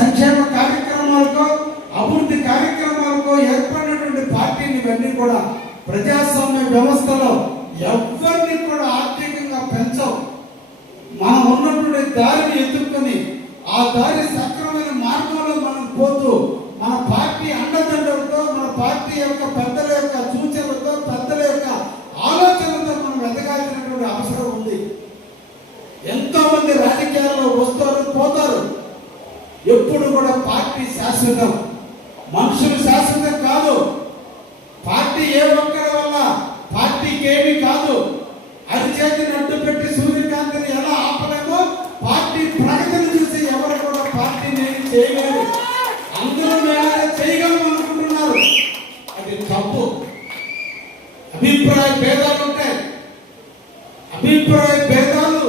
సంక్షేమ కార్యక్రమాలకో అభివృద్ధి కార్యక్రమాలకో ఏర్పడినటువంటి పార్టీని ఇవన్నీ కూడా ప్రజాస్వామ్య వ్యవస్థలో ఎవరిని కూడా ఆర్థికంగా పెంచవు. మనం ఉన్నటువంటి దారిని ఎదుర్కొని ఆ దారి సక్రమైన మార్గంలో మనం పోతూ మన పార్టీ అండదండలతో మన పార్టీ యొక్క పెద్దల యొక్క సూచనలతో పెద్దల యొక్క ఆలోచనలతో మనం ఎదగాల్సినటువంటి అవసరం ఉంది. ఎంతో మంది రాజకీయాల్లో వస్తారు పోతారు. ఎప్పుడు కూడా పార్టీ శాశ్వతం, మనుషులు శాశ్వతం కాదు. పార్టీ ఏ ఒక్కరి వల్ల పార్టీకి ఏమీ కాదు. అరిచేతిని అడ్డు పెట్టి సూర్యకాంతిని ఎలా ఆపలేమో పార్టీ ప్రగతిని చూసి ఎవరు కూడా పార్టీని చేయలేరు. అందరూ మేమే చేయగలం అనుకుంటున్నారు, అది తప్పు. అభిప్రాయ భేదాలు ఉంటాయి. అభిప్రాయ భేదాలు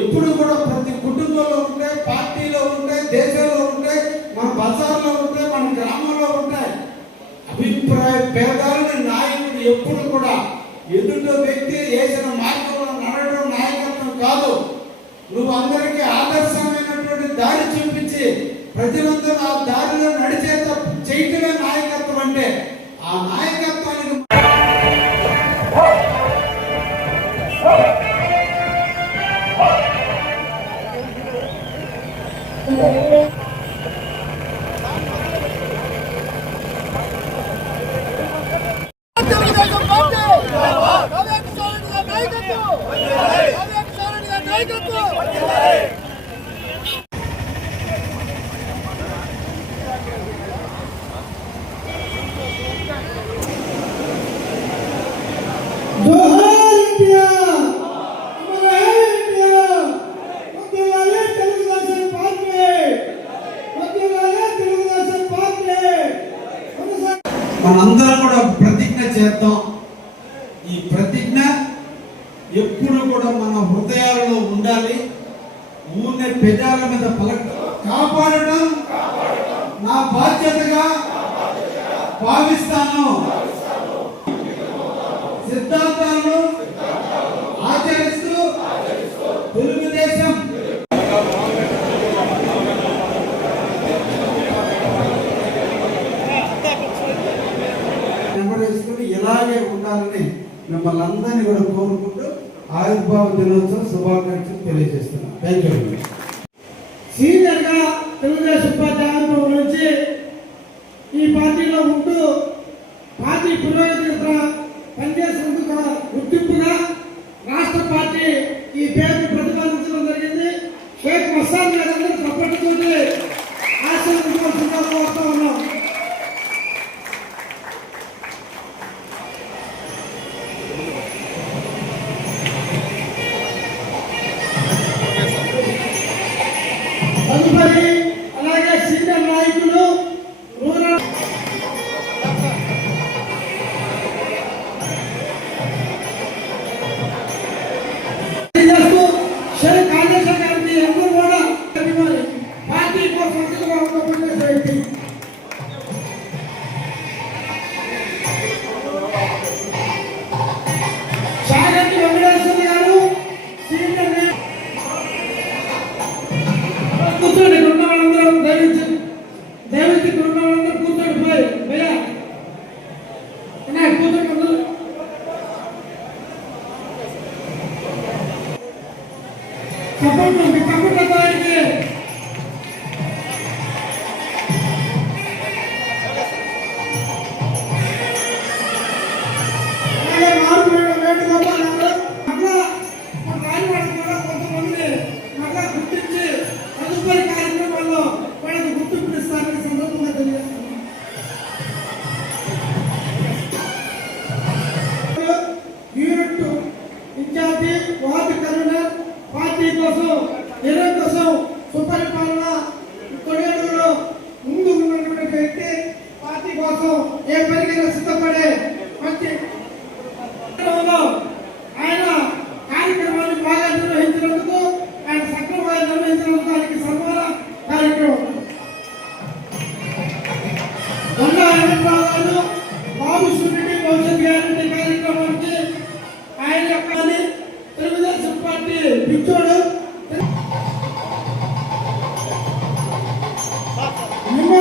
ఎప్పుడు కూడా ప్రతి కుటుంబంలో ఉంటాయి, పార్టీలో ఉంటాయి, దేశంలో ఉంటాయి, మన బజార్లో ఉంటాయి, మన గ్రామంలో ఉంటాయి. అభిప్రాయ భేదాలని నాయకుడు ఎప్పుడు కూడా ఎదుట వ్యక్తి వేసిన మార్గంలో నడవడం నాయకత్వం కాదు. నువ్వు అందరికీ ఆదర్శమైనటువంటి దారి చూపించి ప్రజలందరూ ఆ దారిలో నడిచేత చేయటమే నాయకత్వం. అంటే ఆ నాయకత్వానికి మనందరం కూడా ప్రతిజ్ఞ చేద్దాం. ఈ ప్రతిజ్ఞ ఎప్పుడు కూడా మన హృదయాలలో ఉండాలి. ఊనే పెదాల మీద కాపాడటం నా బాధ్యతగా భావిస్తాను. సిద్ధాంతాలను ఆచరిస్తూ తెలుగుదేశం ఇలాగే ఉండాలని మిమ్మల్ని అందరినీ కూడా కోరుకుంటూ ఆవిర్భావ దినోత్సవం శుభాకాంక్షలు తెలియజేస్తున్నాను. Thank you. సీనియర్గా తెలుగుదేశం పార్టీ ఆవిర్భావం నుంచి ఈ పార్టీలో ఉంటూ పార్టీ పురోగతి పనిచేసినందుకు గుర్తింపుగా రాష్ట్ర పార్టీ ఈ పేరును ప్రతిపాదించడం జరిగింది. షేక్ మస్తాన్ గారు అందరూ తప్పటితో ఆశీర్వదించవలసిందిగా కోరుతా ఉన్నాం. తదుపరి అలాగే సీనియర్ నాయకులు రూరల్ షేక్ ఆదేశ గారిని అందరూ కూడా పార్టీ కోసం పనిచేసే వ్యక్తి. చాగంటి వెంకటేశ్వర గారు సీనియర్ కూర్చొని ఉన్న వాళ్ళందరూ దయచేసి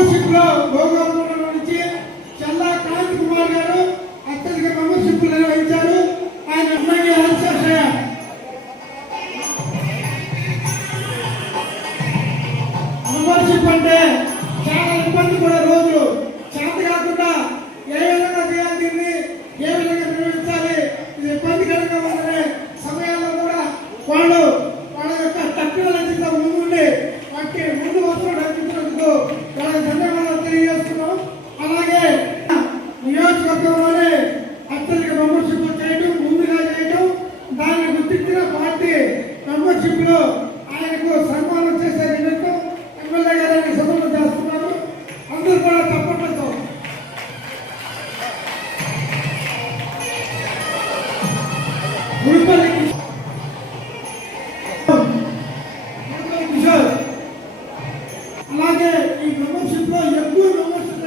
మెంబర్షిప్ లో భోగాపురం నుంచి చల్లా కాంతి కుమార్ గారు అత్యధిక మెంబర్షిప్ నిర్వహించారు. ఆయన ఎమ్మెల్యే హర్షయ్య మెంబర్షిప్ అంటే చాలా ఇబ్బంది కూడా రోజు చేత కాకుండా ఏ విధంగా చేయాలి, దీన్ని ఏ విధంగా నిర్వహించాలి, ఇది ఇబ్బందికరంగా ఉందనే సమయాల్లో కూడా వాళ్ళు వాళ్ళ యొక్క టెక్నాలజీతో ముందుండి వాటికి ముందు వస్తువు నడిపించినందుకు వాళ్ళకి ధన్యవాదాలు తెలియజేస్తున్నాం. అలాగే నియోజకవర్గంలోనే అత్యధిక మెంబర్షిప్ చేయడం, ముందుగా చేయడం, దాన్ని గుర్తించిన పార్టీ మెంబర్షిప్ లో ఆయనకు సన్మానం చేసే నిమిత్తం ఎమ్మెల్యే గారిని సన్మానం చేస్తున్నారు. అందరూ కూడా తప్పట్లతో అలాగే ఈ మెంబర్షిప్ లో ఎక్కువ మెంబర్షిప్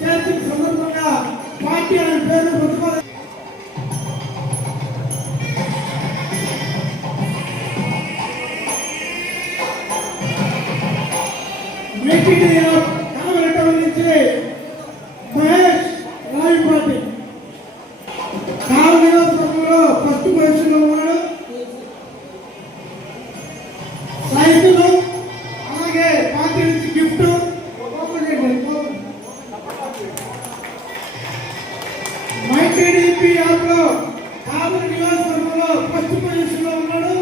చేర్చిన సందర్భంగా పార్టీ ఆయన పేరు ప్రతిపాదన నుంచి మహేష్ రావిపాటి కారు నియోజకవర్గంలో ఫస్ట్ పొజిషన్ లో ఉన్నాడు. సైకిల్ అలాగే పార్టీ నుంచి గిఫ్ట్ మైటీడీపీ యాప్ లో కారు నియోజకవర్గంలో ఫస్ట్ పొజిషన్ లో ఉన్నాడు.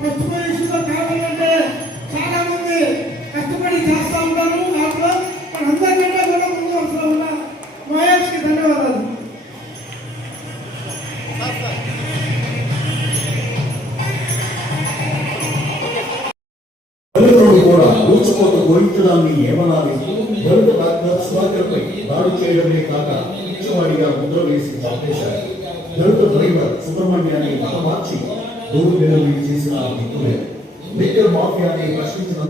ఫస్ట్ పొజిషన్ లో కావాలంటే చాలా మంది కష్టపడి చేస్తా ఉంటారు. యాప్ లో అందరికంటే కూడా ముందు వస్తా ఉన్నా మహేష్ కి ధన్యవాదాలు. దళితులు కూడా ఊచకోత గురించడాన్ని ఏమనాలి? దళిత డాక్టర్ సుధాకర్పై దాడి చేయడమే కాక పిచ్చివాడిగా ముద్ర వేసి చంపేశారు. దళిత డ్రైవర్ సుబ్రహ్మణ్యాన్ని హతమార్చి డోర్ డెలివరీ చేసిన దిక్కులే లిక్కర్ మాఫియాని ప్రశ్నించిన